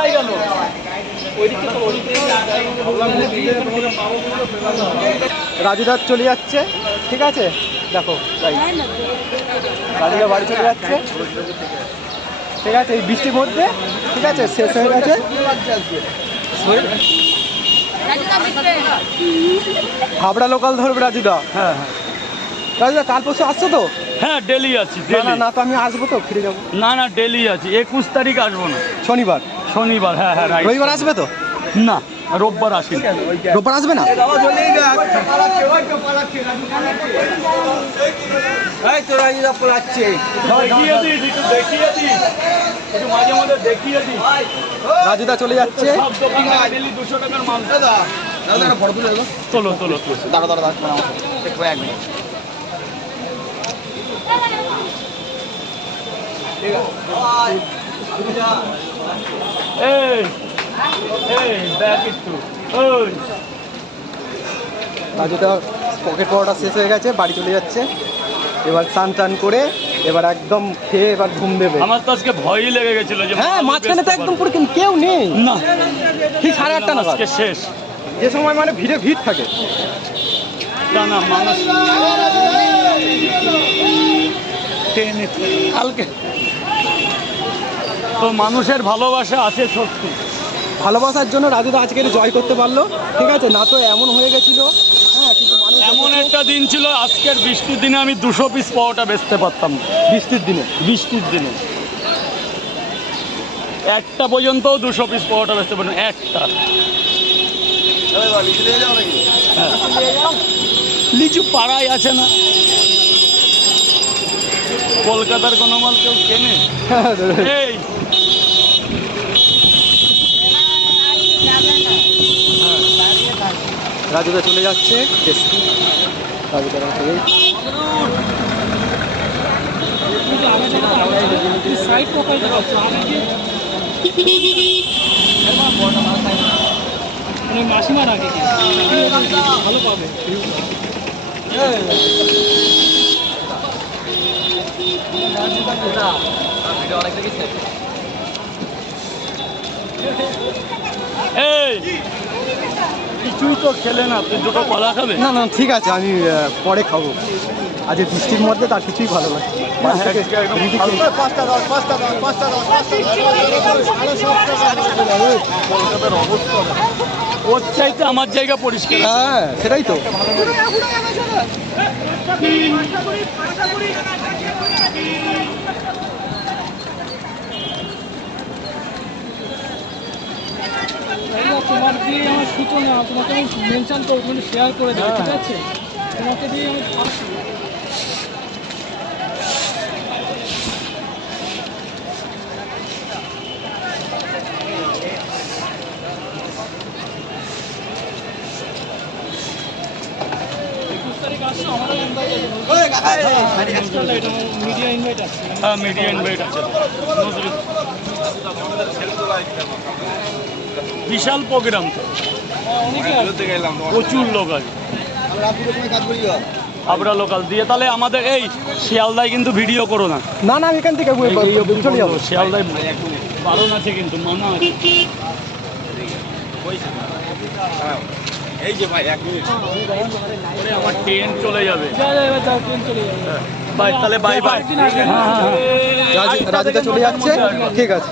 কোথায় গেল? রাজুদার চলে যাচ্ছে ঠিক আছে? দেখো তাই রাজুদা বাড়ি চলে যাচ্ছে। ঠিক আছে এই বৃষ্টির মধ্যে ঠিক আছে শেষ হয়ে গেছে। হাবড়া লোকাল ধরবে রাজুদা। হ্যাঁ হ্যাঁ। রাজুদা কাল পরশু আসছো তো হ্যাঁ ডেলি আছি না না তো আমি আসব তো ফিরে যাব না না ডেলি আছি একুশ তারিখ আসব না শনিবার শনিবার হ্যাঁ হ্যাঁ রবিবার আসবে তো না রোববার আসি রোববার আসবে না দেখিয়ে দিস একটু দেখিয়ে দিস একটু মাঝে মাঝে দেখিয়ে দিস রাজুদা চলে যাচ্ছে সব দোকানে ডেলি দুশো টাকার মাল তোলো তোলো তোলো দাঁড়া দাঁড়া দাঁড়া এই এই দেখ একটু ওই। রাজুদা পকেট পরোটা শেষ হয়ে গেছে বাড়ি চলে যাচ্ছে। এবার স্নান টান করে এবার একদম খেয়ে এবার ঘুম দেবে। আমার তো আজকে ভয়ই লেগে গেছিল যে হ্যাঁ মাঝখানে তো একদম পুরো কেউ নেই। না। ঠিক সাড়ে আটটা নাগাদ। আজকে শেষ। যে সময় মানে ভিড়ে ভিড় থাকে। না না মানুষ কালকে তো মানুষের ভালোবাসা আছে সত্যি। ভালোবাসার জন্য রাজুদা আজকে জয় করতে পারল। ঠিক আছে না তো এমন হয়ে গেছিল। হ্যাঁ কিন্তু মানুষ এমন একটা দিন ছিল আজকের বৃষ্টির দিনে আমি দুশো পিস পাওয়াটা বেচতে পারতাম। বৃষ্টির দিনে? বৃষ্টির দিনে। একটা পর্যন্তও দুশো পিস পাওয়াটা বেচতে পারতাম একটা। হ্যাঁ। লিচু পাড়ায় আছে না? কলকাতার কোনো মাল কেউ কেনে? এই রাজুদা চলে যাচ্ছে। বেশ রাজুদা চলে মানে মাসিমার আগে ভালো পাবে এই! কিছুই তো খেলে না তুই দুটো কলা খাবে না না ঠিক আছে আমি পরে খাব আজ বৃষ্টির মধ্যে তার কিছুই ভালো আজকে। খেয়ে- ওর চাইতে আমার জায়গা পরিষ্কার হ্যাঁ সেটাই তো তোমার দিয়ে আমার সূচনা, তোমাকে আমি মেনশন করে মানে শেয়ার করে দেবো, ঠিক আছে তোমাকে দিয়ে আমি আসছো আমারও ইনভাইট আছে মিডিয়া হ্যাঁ মিডিয়া ইনভাইট আছে। বিশাল প্রোগ্রাম তো। প্রচুর লোক আছে। আমরা লোকাল দিয়ে। তাহলে আমাদের এই শিয়ালদায় কিন্তু ভিডিও করো না। না না আমি এখান থেকে চলে যাব। শিয়ালদায় বারণ আছে কিন্তু মানা আছে। এই যে ভাই এক মিনিট। আমার ট্রেন চলে যাবে। যা যা এবার যাও ট্রেন চলে যাবে। বাই তাহলে বাই বাই। হ্যাঁ হ্যাঁ হ্যাঁ। রাজু চলে যাচ্ছে। ঠিক আছে।